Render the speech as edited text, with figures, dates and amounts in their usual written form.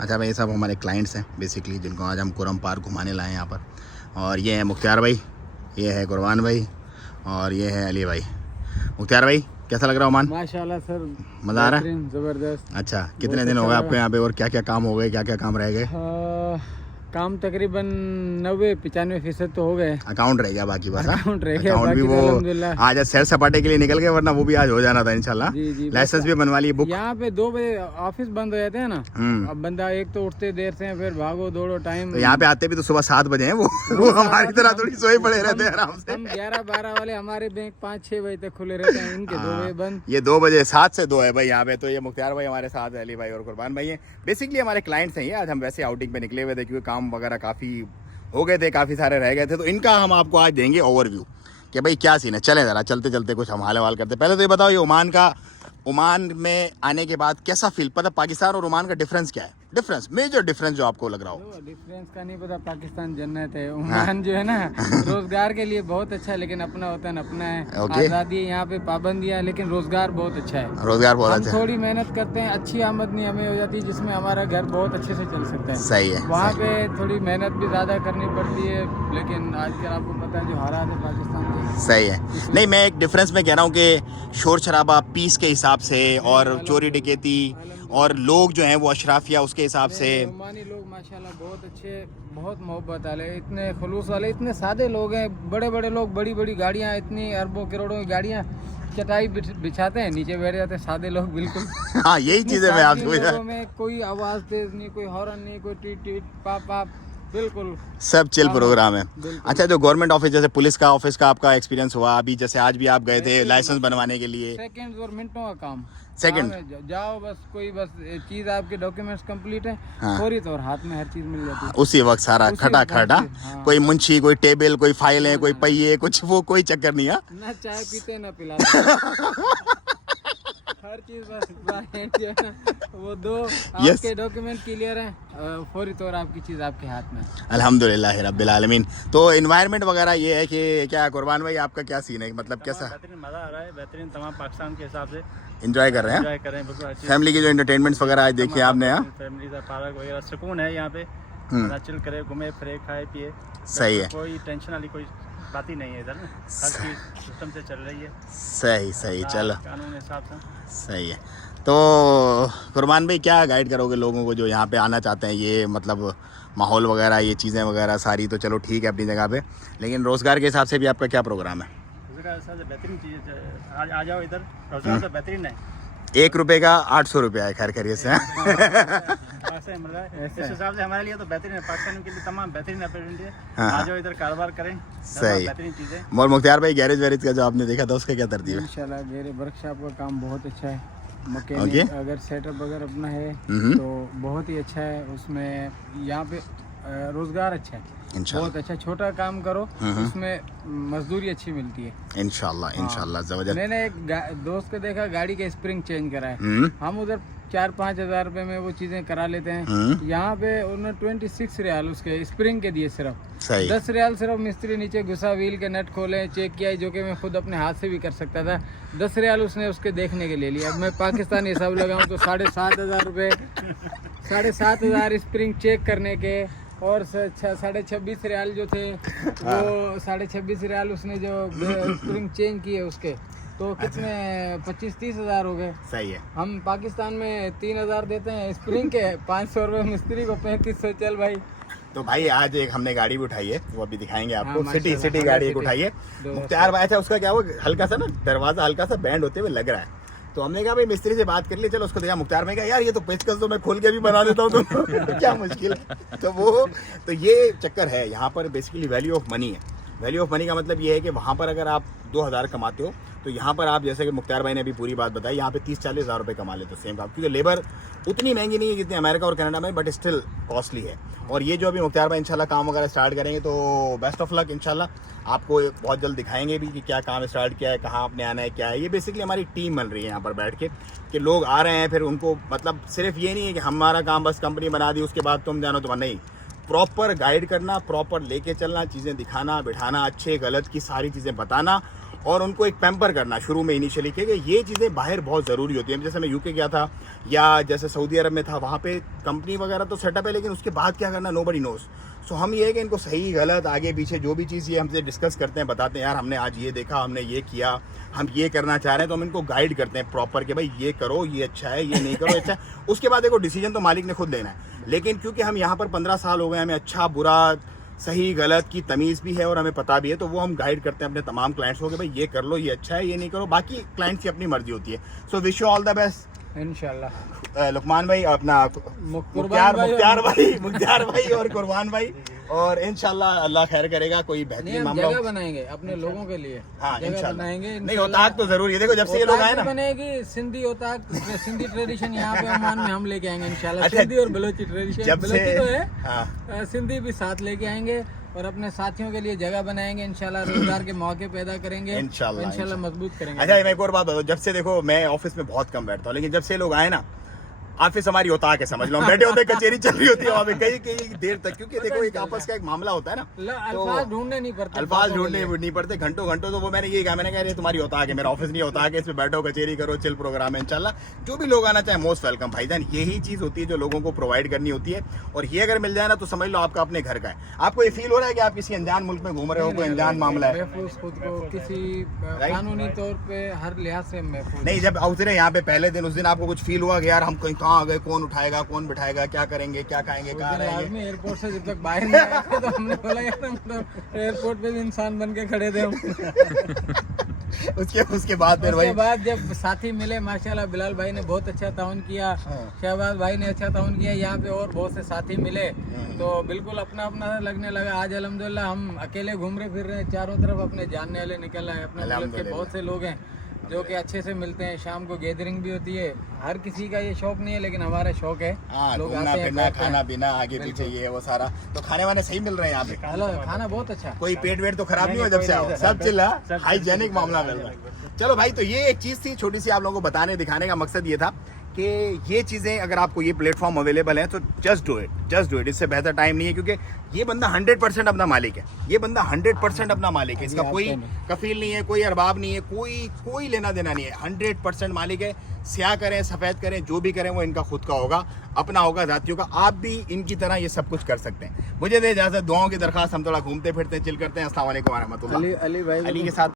अच्छा भाई, ये सब हमारे क्लाइंट्स हैं बेसिकली, जिनको आज हम कुरम पार्क घुमाने लाए हैं यहाँ पर। और ये है मुख्तार भाई, ये है कुरबान भाई, और ये है अली भाई। मुख्तार भाई कैसा लग रहा है ओमान? माशाल्लाह सर, मज़ा आ रहा है? ज़बरदस्त। अच्छा, कितने दिन हो गए आपके यहाँ पे और क्या क्या काम हो गए, क्या क्या काम रह गए? काम तकरीबन 90-95% तो हो गए। अकाउंट रह गया बाकी बस। अकाउंट रह गया, अकाउंट भी बाकी वो तो अल्हम्दुलिल्लाह। आज सैर सपाटे के लिए निकल गए, वरना वो भी आज हो जाना था इंशाल्लाह। जी जी, लाइसेंस भी बनवा ली, बुक। यहाँ पे 2 बजे ऑफिस बंद हो जाते हैं ना। अब बंदा एक तो उठते देर से, फिर भागो दौड़ो टाइम। तो यहाँ पे आते भी तो सुबह 7 बजे हैं वो हमारी तरह थोड़ी सोए पड़े रहते हैं आराम से। हम 11-12 वाले, हमारे बैंक 5-6 बजे तक खुले रहते हैं, इनके 2 बजे बंद। ये 2 बजे 7 से 2 है भाई यहाँ पे। तो ये मुख्तार भाई हमारे साथ है, अली भाई और कुरबान भाई हैं। बेसिकली हमारे क्लाइंट्स हैं ये। आज हम वैसे आउटिंग पे निकले हुए थे क्योंकि काम वगैरह काफ़ी हो गए थे, काफ़ी सारे रह गए थे। तो इनका हम आपको आज देंगे ओवरव्यू कि भाई क्या सीन है। चलें ज़रा चलते चलते कुछ हम हाल हवाल करते। पहले तो ये बताओ, ये ओमान में आने के बाद कैसा फील, पता पाकिस्तान और ओमान का डिफरेंस क्या है? डिफरेंस, मेजर डिफरेंस जो आपको लग रहा हो। डिफरेंस का नहीं पता, पाकिस्तान जन्नत है, ओमान जो है ना रोजगार के लिए बहुत अच्छा है, लेकिन अपना वतन अपना है। आज़ादी है, यहाँ पे पाबंदियाँ, लेकिन रोजगार बहुत अच्छा है। रोजगार बहुत अच्छा है। थोड़ी मेहनत करते हैं, अच्छी आमदनी हमें हो जाती है, जिसमें हमारा घर बहुत अच्छे से चल सकता है। सही है। वहाँ पे थोड़ी मेहनत भी ज्यादा करनी पड़ती है, लेकिन आजकल आपको पता है जो हालात है पाकिस्तान के। सही है। नहीं, मैं एक डिफरेंस में कह रहा हूँ कि शोर शराबा पीस के हिसाब से, और चोरी डकैती, और लोग जो हैं वो अशराफिया उसके हिसाब से। ओमानी लोग माशाल्लाह बहुत अच्छे, बहुत मोहब्बत वाले, इतने खुलूस वाले, इतने सादे लोग हैं। बड़े बड़े लोग, बड़ी बड़ी गाड़ियाँ, इतनी अरबों करोड़ों की गाड़ियाँ, चटाई बिछाते हैं, नीचे बैठ जाते हैं, सादे लोग बिल्कुल। हाँ, यही चीज़ें मैं आपसे पूछ रहा हूँ। में कोई आवाज़ तेज नहीं, कोई हॉर्न नहीं, कोई टीट टीट पाप पाप, बिल्कुल सब चिल प्रोग्राम है। अच्छा, जो गवर्नमेंट ऑफिस जैसे पुलिस का ऑफिस का आपका एक्सपीरियंस हुआ अभी, जैसे आज भी आप गए थे लाइसेंस बनवाने के लिए? सेकंड और मिनटों का काम। सेकंड जाओ बस, कोई बस चीज आपके डॉक्यूमेंट्स कंप्लीट है, हाँ। फौरी तौर हाथ में हर चीज मिल जाती है उसी वक्त, सारा खटा खटा। हाँ। कोई मुंशी, कोई टेबल, कोई फाइलें, कोई पहिए, कुछ वो कोई चक्कर नहीं है। ना चाय पीते ना पिलाते हर चीज बस वो दो आपके डॉक्यूमेंट क्लियर हैं, फौरी तौर आपकी चीज आपके हाथ में। अल्हम्दुलिल्लाह रब्बिल आलमीन। तो एनवायरनमेंट वगैरह ये है कि क्या कुरबान भाई आपका क्या सीन है, मतलब कैसा? बेहतरीन मज़ा आ रहा है, बेहतरीन तमाम पाकिस्तान के हिसाब से एंजॉय कर रहे हैं? एंजॉय कर रहे हैं बिल्कुल। फैमिली की जो एंटरटेनमेंट्स वगैरह आज देखिए आपने यहाँ फैमिली का पार्क वगैरह सुकून है यहाँ पे, चिल करे, घूमे फिरे, खाए पिए। सही है। कोई टेंशन वाली कोई बात ही नहीं है इधर ना, हर चीज़ सिस्टम से चल रही है। सही सही, चलो कानून हिसाब से सही है। तो कुरबान भाई क्या गाइड करोगे लोगों को जो यहाँ पे आना चाहते हैं? ये मतलब माहौल वगैरह, ये चीज़ें वगैरह सारी तो चलो ठीक है अपनी जगह पे, लेकिन रोज़गार के हिसाब से भी आपका क्या प्रोग्राम है? रोज़गार हिसाब से बेहतरीन चीज़, आ जाओ इधर, रोज़गार तो बेहतरीन है। 1 रुपये का 800 रुपया है, खैर खैरियत से। इस हिसाब से हमारे लिए तो बेहतरीन है, पाकिस्तान के लिए तमाम बेहतरीन अपॉर्चुनिटी है। हाँ। आ जाओ इधर कारोबार करें, सही बेहतरीन चीज़ है। और मुख्तार भाई, गैरेज वैरेज का जो आपने देखा था उसका क्या तरतीब है? इंशाल्लाह मेरे वर्कशॉप का काम बहुत अच्छा है। मैकेनिक अगर सेटअप अगर अपना है तो बहुत ही अच्छा है। उसमें यहाँ पे रोजगार अच्छा है, बहुत अच्छा। छोटा काम करो उसमें मजदूरी अच्छी मिलती है। इंशाल्लाह इंशाल्लाह ज़बरदस्त। मैंने एक दोस्त को देखा, गाड़ी के स्प्रिंग चेंज करा है। हम उधर 4-5 हज़ार रुपए में वो चीजें करा लेते हैं। यहाँ पे उन्होंने 26 रियाल उसके स्प्रिंग के दिए सिर्फ। 10 रियाल सिर्फ मिस्त्री नीचे घुसा, व्हील के नट खोले, चेक किया, जो कि मैं खुद अपने हाथ से भी कर सकता था। 10 रियाल उसने उसके देखने के लिए लिया। अब मैं पाकिस्तानी हिसाब लगाऊं तो 7,500 रुपये, 7,500 स्प्रिंग चेक करने के, और 26.5 रियाल जो थे वो 26.5 रियाल उसने जो स्प्रिंग चेंज किए उसके, तो कितने 25-30 हज़ार हो गए। सही है। हम पाकिस्तान में 3,000 देते हैं स्प्रिंग के, 500 रुपये मिस्त्री को, 3500। चल भाई। तो भाई आज एक हमने गाड़ी भी उठाई है, वो अभी दिखाएंगे आपको। हाँ, सिटी गाड़ी एक उठाई है मुख्तार भाई। अच्छा, उसका क्या वो हल्का सा ना दरवाजा हल्का सा बैंड होते हुए लग रहा है, तो हमने कहा भाई मिस्त्री से बात कर ली, चलो उसको देखा। मुख्तार में कहा यार ये तो पेचकस तो मैं खोल के भी बना देता हूँ, तो क्या मुश्किल है। तो ये चक्कर है यहाँ पर। बेसिकली वैल्यू ऑफ मनी है। वैल्यू ऑफ मनी का मतलब ये है कि वहाँ पर अगर आप 2,000 कमाते हो, तो यहाँ पर आप, जैसे कि मुख्तार भाई ने अभी पूरी बात बताई, यहाँ पे 30-40 हज़ार रुपये कमा लेते हो सेम काम, क्योंकि लेबर उतनी महंगी नहीं है जितनी अमेरिका और कनाडा में, बट स्टिल कॉस्टली है। और ये जो अभी मुख्तार भाई इंशाल्लाह काम वगैरह स्टार्ट करेंगे, तो बेस्ट ऑफ लक। इंशाल्लाह आपको बहुत जल्द दिखाएंगे भी कि क्या काम स्टार्ट किया है, कहाँ आपने आना है, क्या है। ये बेसिकली हमारी टीम बन रही है यहाँ पर बैठ के, कि लोग आ रहे हैं, फिर उनको मतलब सिर्फ ये नहीं है कि हमारा काम बस कंपनी बना दी उसके बाद तुम जानो, नहीं, प्रॉपर गाइड करना, प्रॉपर लेके चलना, चीज़ें दिखाना, बिठाना, अच्छे गलत की सारी चीज़ें बताना, और उनको एक पैम्पर करना शुरू में इनिशियली कि ये चीज़ें बाहर बहुत ज़रूरी होती हैं। जैसे मैं यूके गया था या जैसे सऊदी अरब में था, वहाँ पे कंपनी वगैरह तो सेटअप है, लेकिन उसके बाद क्या करना नोबडी नोज़। सो हम ये है कि इनको सही गलत आगे पीछे जो भी चीज़ ये हमसे डिस्कस करते हैं, बताते हैं यार हमने आज ये देखा, हमने ये किया, हम ये करना चाह रहे हैं, तो हम इनको गाइड करते हैं प्रॉपर कि भाई ये करो, ये अच्छा है, ये नहीं करो अच्छा है। उसके बाद देखो डिसीजन तो मालिक ने खुद लेना है, लेकिन क्योंकि हम यहाँ पर 15 साल हो गए, हमें अच्छा बुरा सही गलत की तमीज़ भी है और हमें पता भी है, तो वो हम गाइड करते हैं अपने तमाम क्लाइंट्स को कि भाई ये कर लो, ये अच्छा है, ये नहीं करो। बाकी क्लाइंट्स की अपनी मर्जी होती है। So wish you all the best इंशाल्लाह। लुकमान भाई, अपना मुख्तार भाई और कुर्बान भाई, और इंशाल्लाह अल्लाह खैर करेगा। कोई बेहतरीन मामला जगह बनाएंगे अपने लोगों के लिए। हाँ जगह बनाएंगे। नहीं ओताक तो जरूरी है। देखो जब से ये लोग आए ना, बनेगी सिंधी ओताक, सिंधी ट्रेडिशन यहाँ पे ओमान में हम लेके आएंगे इंशाल्लाह। अच्छा, सिंधी और बलोची ट्रेडिशन, जब से बलोची तो है, हाँ। सिंधी भी साथ लेके आएंगे और अपने साथियों के लिए जगह बनाएंगे इंशाल्लाह। रोजगार के मौके पैदा करेंगे इंशाल्लाह, मजबूत करेंगे। अच्छा मैं एक और बात बताऊँ, जब से देखो मैं ऑफिस में बहुत कम बैठता हूँ, लेकिन जब से लोग आए ना, ऑफिस हमारी होता है समझ लो, हम बैठे होते हैं, कचेरी चल रही होती है वहाँ पे कई कई देर तक, क्योंकि देखो एक आपस का एक मामला होता है ना, अल्फाज ढूंढने नहीं पड़ते, अल्फाज ढूंढने नहीं पड़ते घंटों घंटों। तो वो मैंने ये कहा, मैंने कहा तुम्हारी होता है, मेरा ऑफिस नहीं होता है, इसमें बैठो कचेरी करो, चिल प्रोग्राम है इंशाल्लाह। जो भी लोग आना चाहे मोस्ट वेलकम भाईजान। यही चीज़ होती है जो लोगों को प्रोवाइड करनी होती है, और ये अगर मिल जाए ना तो समझ लो आपका अपने घर का है। आपको ये फील हो रहा है कि आप किसी अनजान मुल्क में घूम रहे हो, कोई अनजान मामला है, खुद को किसी कानूनी तौर पे हर लिहाज से महफूज नहीं। जब उतरे यहाँ पे पहले दिन, उस दिन आपको कुछ फील हुआ कि यार हम कहीं कहाँ आ गए, कौन उठाएगा, कौन बिठाएगा, क्या करेंगे, क्या खाएंगे, कहाँ रहेंगे? एयरपोर्ट से जब तक बाहर नहीं आए थे, तो हमने बोला यार मतलब एयरपोर्ट पे भी इंसान बन के खड़े थे हम। उसके बाद फिर उसके बाद जब साथी मिले माशाल्लाह, बिलाल भाई ने बहुत अच्छा ताउन किया, शहबाज भाई ने अच्छा ताउन किया, यहाँ पे और बहुत से साथी मिले, तो बिल्कुल अपना अपना लगने लगा। आज अल्हम्दुलिल्लाह हम अकेले घूम रहे फिर रहे, चारों तरफ अपने जानने वाले निकल आए। अपने मुल्क के बहुत से लोग हैं जो कि अच्छे से मिलते हैं, शाम को गैदरिंग भी होती है। हर किसी का ये शौक नहीं है, लेकिन हमारा शौक है। लोग घूमना फिरना, खाना पीना, आगे पीछे ये वो सारा। तो खाने वाने सही मिल रहे हैं यहाँ पे? खाना बहुत अच्छा, कोई पेट वेट तो खराब नहीं हुआ जब से आओ? सब चिल्ला हाइजेनिक मामला मिल रहा है। चलो भाई, तो ये एक चीज़ थी छोटी सी, आप लोगों को बताने दिखाने का मकसद ये था कि ये चीज़ें अगर आपको ये प्लेटफॉर्म अवेलेबल है तो जस्ट डू इट। इससे बेहतर टाइम नहीं है, क्योंकि ये बंदा 100% अपना मालिक है। ये बंदा 100% अपना मालिक है। इसका कोई कफील नहीं है, कोई अरबाब नहीं है, कोई लेना देना नहीं है। 100% मालिक है। स्याह करें सफ़ेद करें, जो भी करें वो इनका खुद का होगा, अपना होगा, जातियों का। आप भी इनकी तरह ये सब कुछ कर सकते हैं। मुझे दे इजाज़त, दुआओं की दरख्वास्त। हम थोड़ा घूमते फिरते चिल करते हैं। अस्सलाम वालेकुम व रहमतुल्लाह। अली भाई अली के साथ